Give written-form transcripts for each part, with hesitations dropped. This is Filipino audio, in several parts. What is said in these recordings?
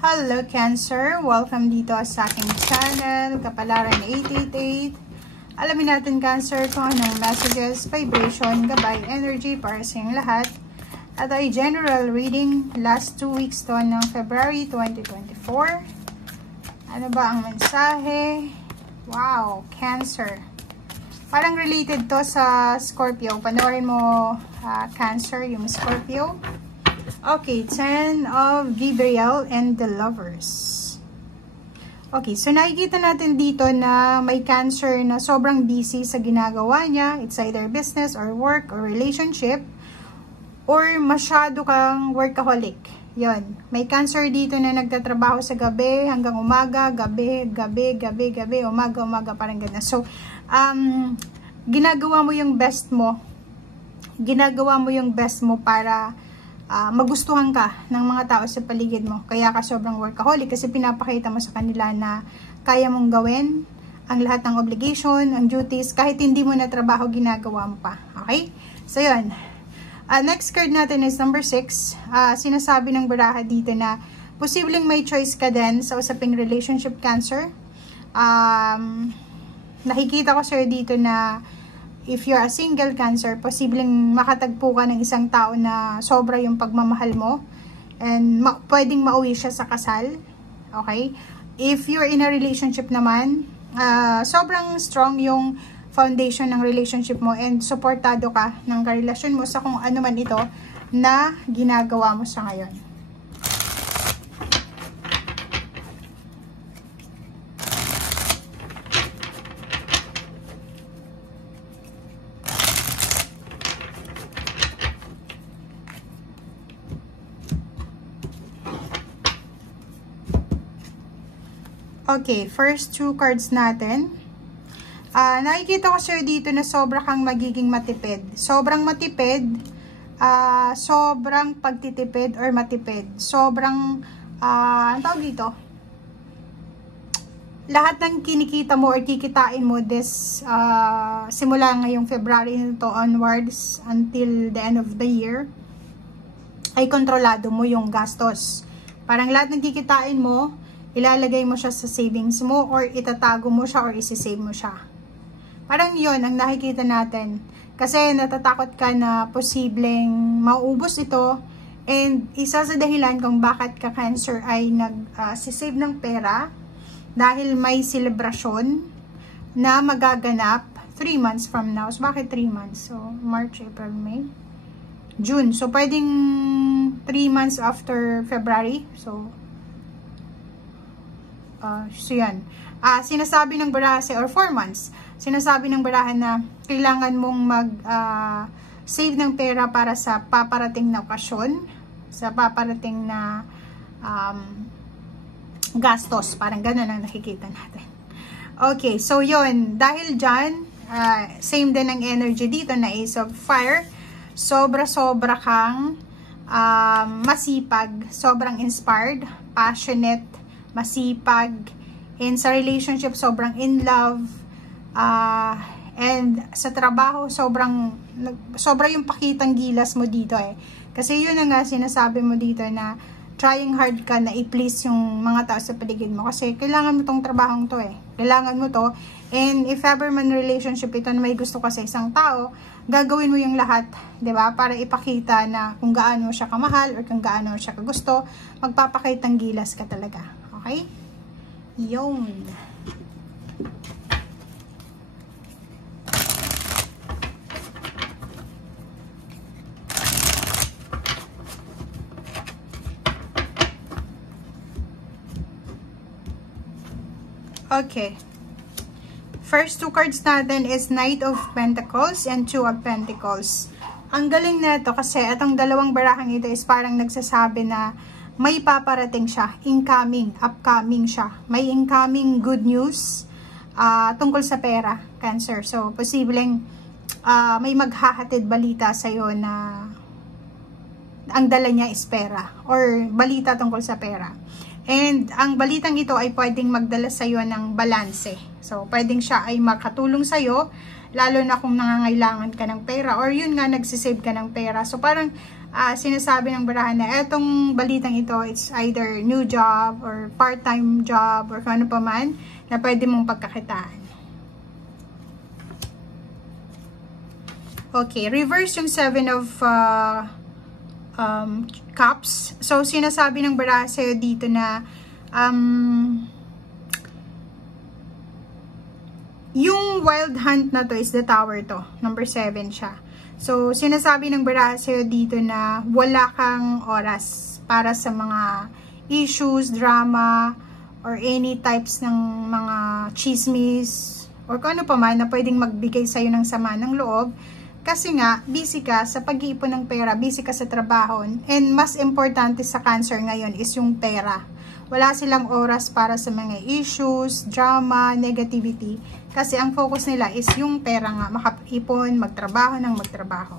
Hello Cancer! Welcome dito sa aking channel, Kapalaran 888. Alamin natin Cancer kung anong messages, vibration, gabay, energy para sa inyong lahat. At ay general reading last 2 weeks to ng February 2024. Ano ba ang mensahe? Wow, Cancer. Parang related to sa Scorpio. Panoorin mo Cancer, yung Scorpio. Okay, 10 of Gabriel and the Lovers. Okay, so nakikita natin dito na may Cancer na sobrang busy sa ginagawa niya. It's either business or work or relationship. Or masyado kang workaholic. Yon. May Cancer dito na nagtatrabaho sa gabi hanggang umaga, gabi, umaga, parang ganun. So, ginagawa mo yung best mo. Ginagawa mo yung best mo para magustuhan ka ng mga tao sa paligid mo. Kaya ka sobrang workaholic kasi pinapakita mo sa kanila na kaya mong gawin ang lahat ng obligation, ang duties, kahit hindi mo na trabaho, ginagawa mo pa. Okay? So, yun. Next card natin is number 6. Sinasabi ng baraha dito na posibleng may choice ka din sa usaping relationship Cancer. Nakikita ko sir dito na if you're a single Cancer, posibleng makatagpo ka ng isang tao na sobra yung pagmamahal mo and pwedeng mauwi siya sa kasal. Okay? If you're in a relationship naman, sobrang strong yung foundation ng relationship mo and supportado ka ng karelasyon mo sa kung ano man ito na ginagawa mo sa ngayon. Okay, first 2 cards natin. Nakikita ko sir dito na sobra kang magiging matipid. Sobrang matipid, sobrang pagtitipid or matipid. Sobrang, ang tawag dito? Lahat ng kinikita mo or kikitain mo simula ngayong February nito onwards until the end of the year, ay kontrolado mo yung gastos. Parang lahat ng kikitain mo, ilalagay mo siya sa savings mo or itatago mo siya or isisave mo siya. Parang yon ang nakikita natin. Kasi natatakot ka na posibleng mauubos ito. And isa sa dahilan kung bakit ka Cancer ay nag-save ng pera dahil may celebration na magaganap 3 months from now. So, bakit 3 months? So, March, April, May, June. So, pwedeng 3 months after February. So yan. Sinasabi ng baraha or 4 months. Sinasabi ng baraha na kailangan mong save ng pera para sa paparating na okasyon, sa paparating na gastos. Parang ganun ang nakikita natin. Okay, so yun. Dahil dyan, same din ang energy dito na Ace of Fire. Sobra-sobra kang masipag, sobrang inspired, passionate, masipag, and sa relationship sobrang in love, and sa trabaho sobra yung pakitang gilas mo dito kasi yun nga sinasabi mo dito na trying hard ka na i-please yung mga tao sa paligid mo kasi kailangan mo tong trabahong to kailangan mo to, and if ever man relationship ito na may gusto ka sa isang tao, gagawin mo yung lahat, 'di ba, para ipakita na kung gaano mo siya kamahal or kung gaano mo siya kagusto, magpapakitang gilas ka talaga. Okay? Yun. Okay. First 2 cards natin is Knight of Pentacles and 2 of Pentacles. Ang galing nito kasi itong dalawang barahang ito is parang nagsasabi na may paparating siya, incoming, upcoming siya. May incoming good news tungkol sa pera, Cancer. So, posibleng may maghahatid balita sa'yo na ang dala niya is pera or balita tungkol sa pera. And ang balitang ito ay pwedeng magdala sa'yo ng balanse. So, pwedeng siya ay makatulong sa'yo, lalo na kung nangangailangan ka ng pera or yun nga, nagsisave ka ng pera. So, parang sinasabi ng barahan na etong balitang ito, it's either new job or part-time job or kung ano pa man na pwede mong pagkakitaan. Okay, reverse yung 7 of cups. So, sinasabi ng baraha sa'yo dito na yung wild hunt na to is the tower to. Number 7 siya. So, sinasabi ng baraha sa'yo dito na wala kang oras para sa mga issues, drama, or any types ng mga chismis, or kung ano pa man na pwedeng magbigay sa'yo ng sama ng loob. Kasi nga, busy ka sa pag-iipon ng pera, busy ka sa trabaho, and mas importante sa Cancer ngayon is yung pera. Wala silang oras para sa mga issues, drama, negativity. Kasi ang focus nila is yung pera nga, makapipon, magtrabaho ng magtrabaho.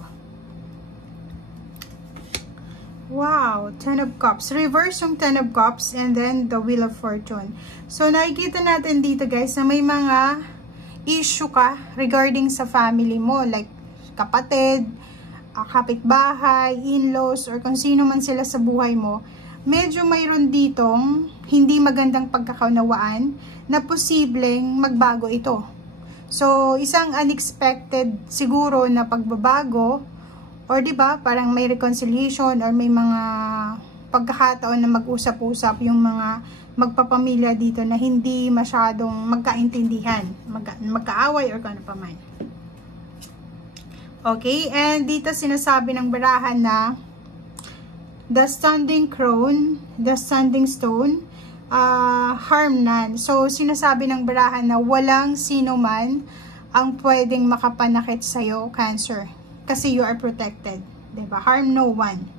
Wow, 10 of Cups. Reverse yung 10 of Cups and then the Wheel of Fortune. So, nakikita natin dito guys na may mga issue ka regarding sa family mo. Like, kapatid, kapitbahay, in-laws, or kung sino man sila sa buhay mo. Medyo mayroon ditong hindi magandang pagkakaunawaan na posibleng magbago ito. So, isang unexpected siguro na pagbabago or 'di ba, parang may reconciliation or may mga pagkakataon na mag-usap-usap yung mga magpapamilya dito na hindi masyadong magkaintindihan, magkaaway or kung ano pa man. Okay, and dito sinasabi ng barahan na the standing crown, the standing stone, harm none. So, sinasabi ng barahan na walang sino man ang pwedeng makapanakit sa'yo, Cancer. Kasi you are protected. Diba? Harm no one.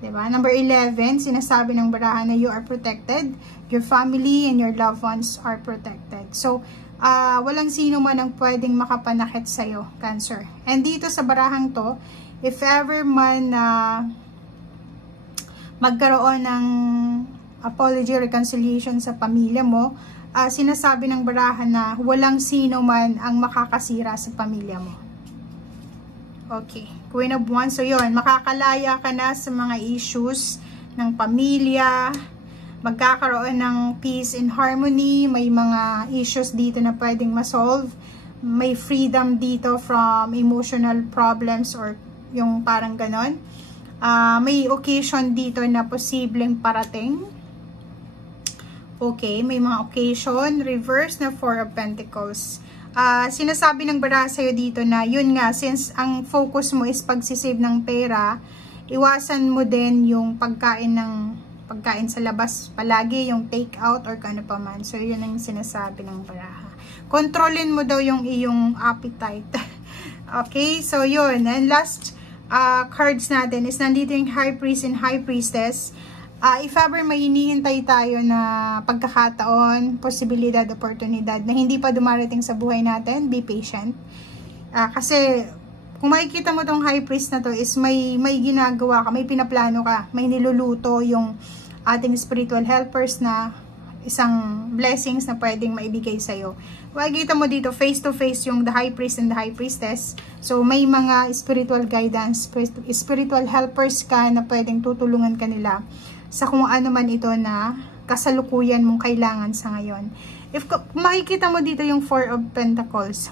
Diba? Number 11, sinasabi ng barahan na you are protected. Your family and your loved ones are protected. So, walang sino man ang pwedeng makapanakit sa'yo, Cancer. And dito sa barahang to, if ever man magkaroon ng apology, reconciliation sa pamilya mo, sinasabi ng barahan na walang sino man ang makakasira sa pamilya mo. Okay, Queen of Wands. So yun, makakalaya ka na sa mga issues ng pamilya, magkakaroon ng peace and harmony, may mga issues dito na pwedeng masolve, may freedom dito from emotional problems or yung parang ganon. May occasion dito na posibleng parating. Okay, may mga occasion. Reverse na 4 of Pentacles. Sinasabi ng baraha sa'yo dito na yun nga, since ang focus mo is pagsisave ng pera, iwasan mo din yung pagkain sa labas palagi, yung take out or kano pa man. So yun ang sinasabi ng baraha. Kontrolin mo daw yung iyong appetite. Okay, so yun. And last cards natin is nandito yung High Priest and High Priestess. If ever may hinihintay tayo na pagkakataon, posibilidad, oportunidad na hindi pa dumarating sa buhay natin, be patient. Kasi kung makikita mo tong High Priest na to is may ginagawa ka, may pinaplano ka, may niluluto yung ating spiritual helpers na isang blessings na pwedeng maibigay sa'yo. Makikita mo dito, face to face yung the High Priest and the High Priestess. So, may mga spiritual guidance, spiritual helpers ka na pwedeng tutulungan ka nila sa kung ano man ito na kasalukuyan mong kailangan sa ngayon. If makikita mo dito yung 4 of Pentacles,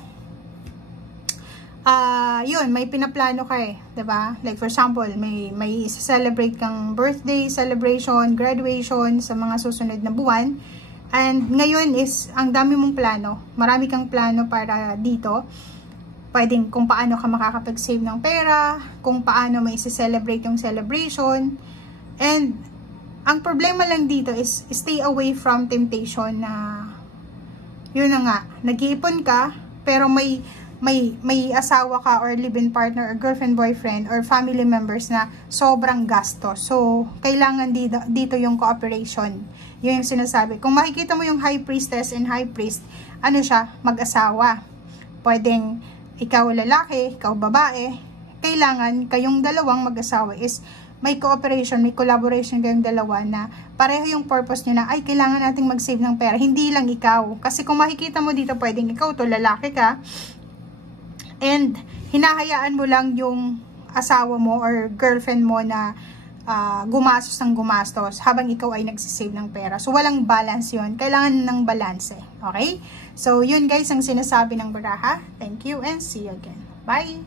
yun, may pinaplano ka eh, diba? Like for example, may celebrate kang birthday celebration, graduation sa mga susunod na buwan. And ngayon is, ang dami mong plano. Marami kang plano para dito. Pwedeng kung paano ka makakapag-save ng pera, kung paano may isi-celebrate yung celebration. And ang problema lang dito is stay away from temptation na yun na nga, nag-iipon ka, pero may asawa ka or live-in partner or girlfriend, boyfriend or family members na sobrang gasto. So, kailangan dito yung cooperation. Yun yung sinasabi. Kung makikita mo yung High Priestess and High Priest, ano siya? Mag-asawa. Pwedeng ikaw lalaki, ikaw babae. Kailangan kayong dalawang mag-asawa is may cooperation, may collaboration kayong dalawa na pareho yung purpose nyo na, ay, kailangan nating mag-save ng pera. Hindi lang ikaw. Kasi kung makikita mo dito, pwedeng ikaw to lalaki ka, and hinahayaan mo lang yung asawa mo or girlfriend mo na gumastos ng gumastos habang ikaw ay nagsisave ng pera. So, walang balance yun. Kailangan ng balance. Okay? So, yun guys ang sinasabi ng baraha. Thank you and see you again. Bye!